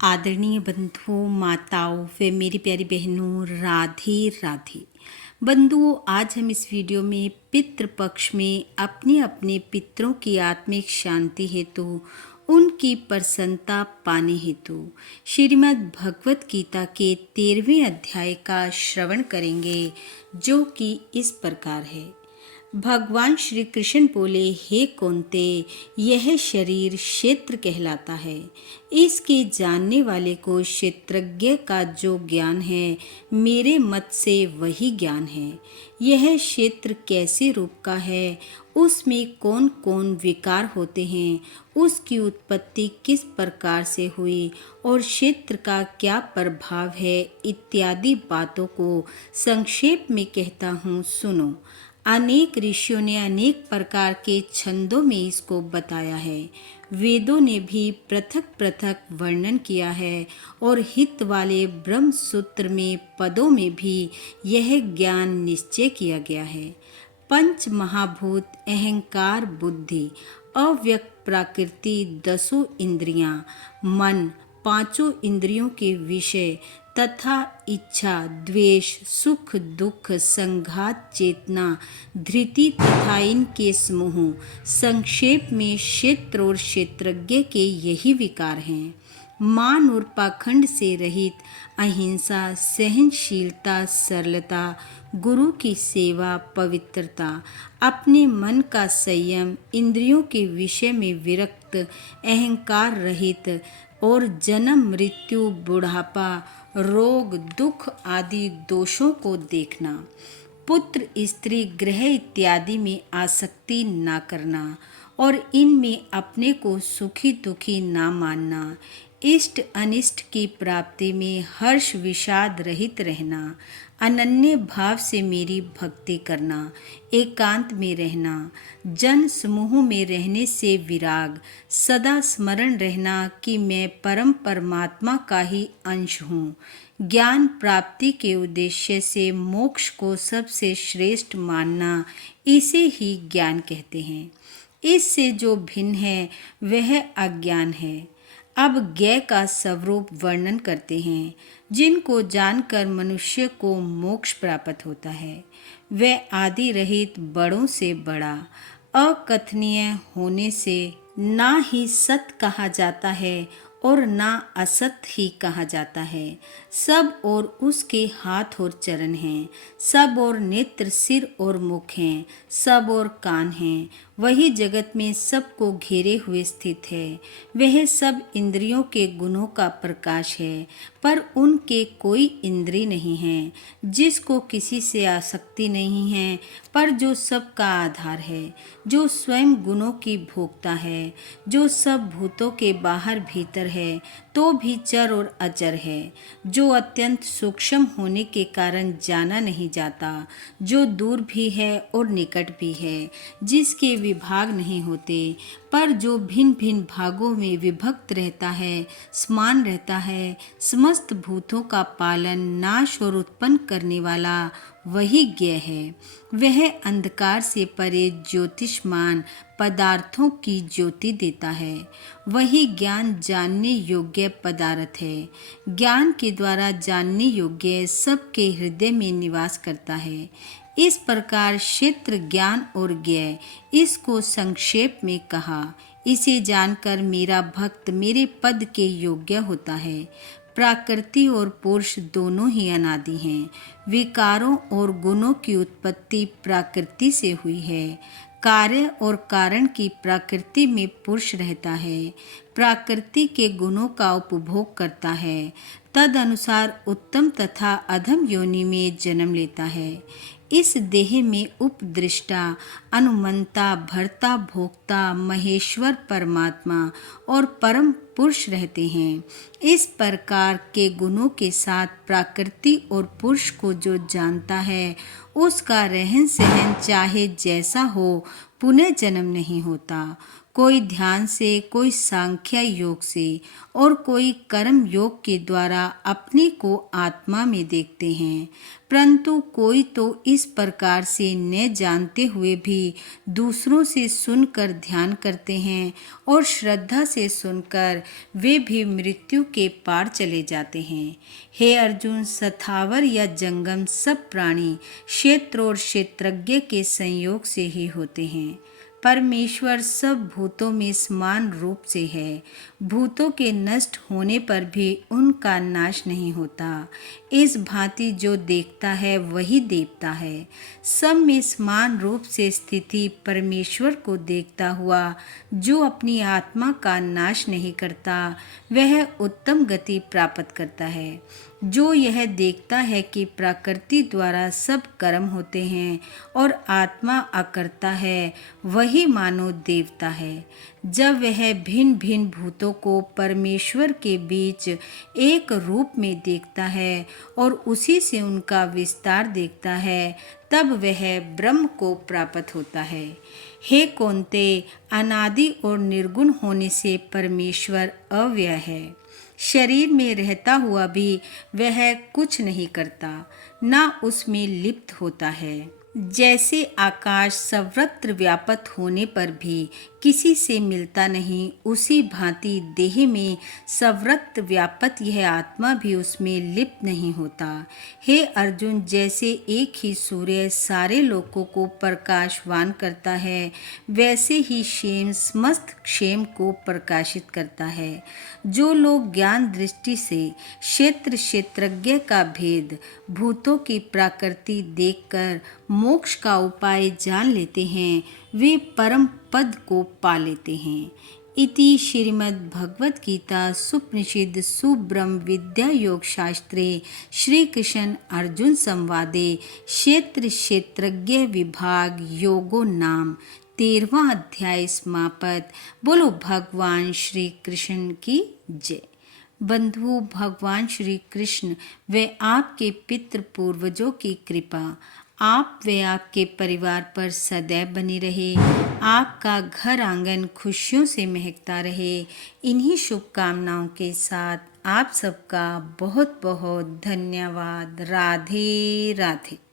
आदरणीय बंधुओं, माताओं व मेरी प्यारी बहनों, राधे राधे। बंधुओं, आज हम इस वीडियो में पितृपक्ष में अपने अपने पितरों की आत्मिक शांति हेतु, उनकी प्रसन्नता पाने हेतु श्रीमद् भगवत गीता के 13वें अध्याय का श्रवण करेंगे, जो कि इस प्रकार है। भगवान श्री कृष्ण बोले, हे कुंती, यह शरीर क्षेत्र कहलाता है। इसके जानने वाले को क्षेत्रज्ञ का जो ज्ञान है, मेरे मत से वही ज्ञान है। यह क्षेत्र कैसे रूप का है, उसमें कौन कौन विकार होते हैं, उसकी उत्पत्ति किस प्रकार से हुई और क्षेत्र का क्या प्रभाव है, इत्यादि बातों को संक्षेप में कहता हूँ, सुनो। अनेक ऋषियों ने अनेक प्रकार के छंदों में इसको बताया है। वेदों ने भी पृथक पृथक वर्णन किया है और हित वाले ब्रह्म सूत्र में पदों में भी यह ज्ञान निश्चय किया गया है। पंच महाभूत, अहंकार, बुद्धि, अव्यक्त प्रकृति, 10 इंद्रियां, मन, 5 इंद्रियों के विषय तथा इच्छा, द्वेष, सुख दुख, संघात, चेतना, धृति तथा इनके समूह, संक्षेप में क्षेत्र और क्षेत्रज्ञ के यही विकार हैं। मान और पाखंड से रहित अहिंसा, सहनशीलता, सरलता, गुरु की सेवा, पवित्रता, अपने मन का संयम, इंद्रियों के विषय में विरक्त, अहंकार रहित और जन्म, मृत्यु, बुढ़ापा, रोग, दुख आदि दोषों को देखना, पुत्र, स्त्री, गृह इत्यादि में आसक्ति ना करना और इनमें अपने को सुखी दुखी ना मानना, इष्ट अनिष्ट की प्राप्ति में हर्ष विषाद रहित रहना, अनन्य भाव से मेरी भक्ति करना, एकांत में रहना, जन समूह में रहने से विराग, सदा स्मरण रहना कि मैं परम परमात्मा का ही अंश हूँ, ज्ञान प्राप्ति के उद्देश्य से मोक्ष को सबसे श्रेष्ठ मानना, इसे ही ज्ञान कहते हैं। इससे जो भिन्न है वह अज्ञान है। अब ज्ञ का स्वरूप वर्णन करते हैं, जिनको जानकर मनुष्य को मोक्ष प्राप्त होता है। वह आदि रहित, बड़ों से बड़ा, अकथनीय होने से ना ही सत कहा जाता है और ना असत ही कहा जाता है। सब और उसके हाथ और चरण हैं, सब और नेत्र, सिर और मुख हैं, सब और कान हैं। वही जगत में सबको घेरे हुए स्थित है। वह सब इंद्रियों के गुणों का प्रकाश है, पर उनके कोई इंद्री नहीं है, जिसको किसी से आसक्ति नहीं है, पर जो सबका आधार है, जो स्वयं गुणों की भोक्ता है, जो सब भूतों के बाहर भीतर है, तो भी चर और अचर है, जो अत्यंत सूक्ष्म होने के कारण जाना नहीं जाता, जो दूर भी है और निकट भी है, जिसके विभाग नहीं होते, पर जो भिन्न भिन्न भागों में विभक्त रहता है, समान रहता है, समस्त भूतों का पालन, नाश और उत्पन्न करने वाला वही ज्ञ है। वह अंधकार से परे ज्योतिष्मान पदार्थों की ज्योति देता है। वही ज्ञान जानने योग्य पदार्थ है। ज्ञान के द्वारा जानने योग्य सबके हृदय में निवास करता है। इस प्रकार क्षेत्र, ज्ञान और ज्ञ, इसको संक्षेप में कहा। इसे जानकर मेरा भक्त मेरे पद के योग्य होता है। प्रकृति और पुरुष दोनों ही अनादि हैं। विकारों और गुणों की उत्पत्ति प्रकृति से हुई है। कार्य और कारण की प्रकृति में पुरुष रहता है, प्रकृति के गुणों का उपभोग करता है, तद अनुसार उत्तम तथा अधम योनि में जन्म लेता है। इस देह में उपदृष्टा, अनुमंता, भर्ता, भोक्ता, महेश्वर परमात्मा और परम पुरुष रहते हैं। इस प्रकार के गुणों के साथ प्रकृति और पुरुष को जो जानता है, उसका रहन सहन चाहे जैसा हो, पुनः जन्म नहीं होता। कोई ध्यान से, कोई सांख्य योग से और कोई कर्म योग के द्वारा अपने को आत्मा में देखते हैं, परंतु कोई तो इस प्रकार से न जानते हुए भी दूसरों से सुनकर ध्यान करते हैं और श्रद्धा से सुनकर वे भी मृत्यु के पार चले जाते हैं। हे अर्जुन, स्थावर या जंगम सब प्राणी क्षेत्र और क्षेत्रज्ञ के संयोग से ही होते हैं। परमेश्वर सब भूतों में समान रूप से है। भूतों के नष्ट होने पर भी उनका नाश नहीं होता। इस भांति जो देखता है वही देवता है। सब में समान रूप से स्थिति परमेश्वर को देखता हुआ जो अपनी आत्मा का नाश नहीं करता, वह उत्तम गति प्राप्त करता है। जो यह देखता है कि प्रकृति द्वारा सब कर्म होते हैं और आत्मा अकर्ता है, वही मानो देवता है। जब वह भिन्न भिन्न भूतों को परमेश्वर के बीच एक रूप में देखता है और उसी से उनका विस्तार देखता है, तब वह ब्रह्म को प्राप्त होता है। हे कौन्तेय, अनादि और निर्गुण होने से परमेश्वर अव्यय है। शरीर में रहता हुआ भी वह कुछ नहीं करता, ना उसमें लिप्त होता है। जैसे आकाश सर्वत्र व्यापक होने पर भी किसी से मिलता नहीं, उसी भांति देह में सर्वत्र व्यापक यह आत्मा भी उसमें लिप्त नहीं होता। हे अर्जुन, जैसे एक ही सूर्य सारे लोकों को प्रकाशवान करता है, वैसे ही क्षेम समस्त क्षेम को प्रकाशित करता है। जो लोग ज्ञान दृष्टि से क्षेत्र क्षेत्रज्ञ का भेद, भूतों की प्रकृति देखकर मोक्ष का उपाय जान लेते हैं, वे परम पद को पा लेते हैं। इति श्रीमद् भगवद गीता सुपनिषद सुब्रह्म विद्या योग शास्त्रे श्री कृष्ण अर्जुन संवादे क्षेत्र क्षेत्रज्ञ विभाग योगो नाम 13वां अध्याय समाप्त। बोलो भगवान श्री कृष्ण की जय। बंधु, भगवान श्री कृष्ण व आपके पितृ पूर्वजों की कृपा आप व आपके परिवार पर सदैव बनी रहे। आपका घर आंगन खुशियों से महकता रहे। इन्हीं शुभकामनाओं के साथ आप सबका बहुत बहुत धन्यवाद। राधे राधे।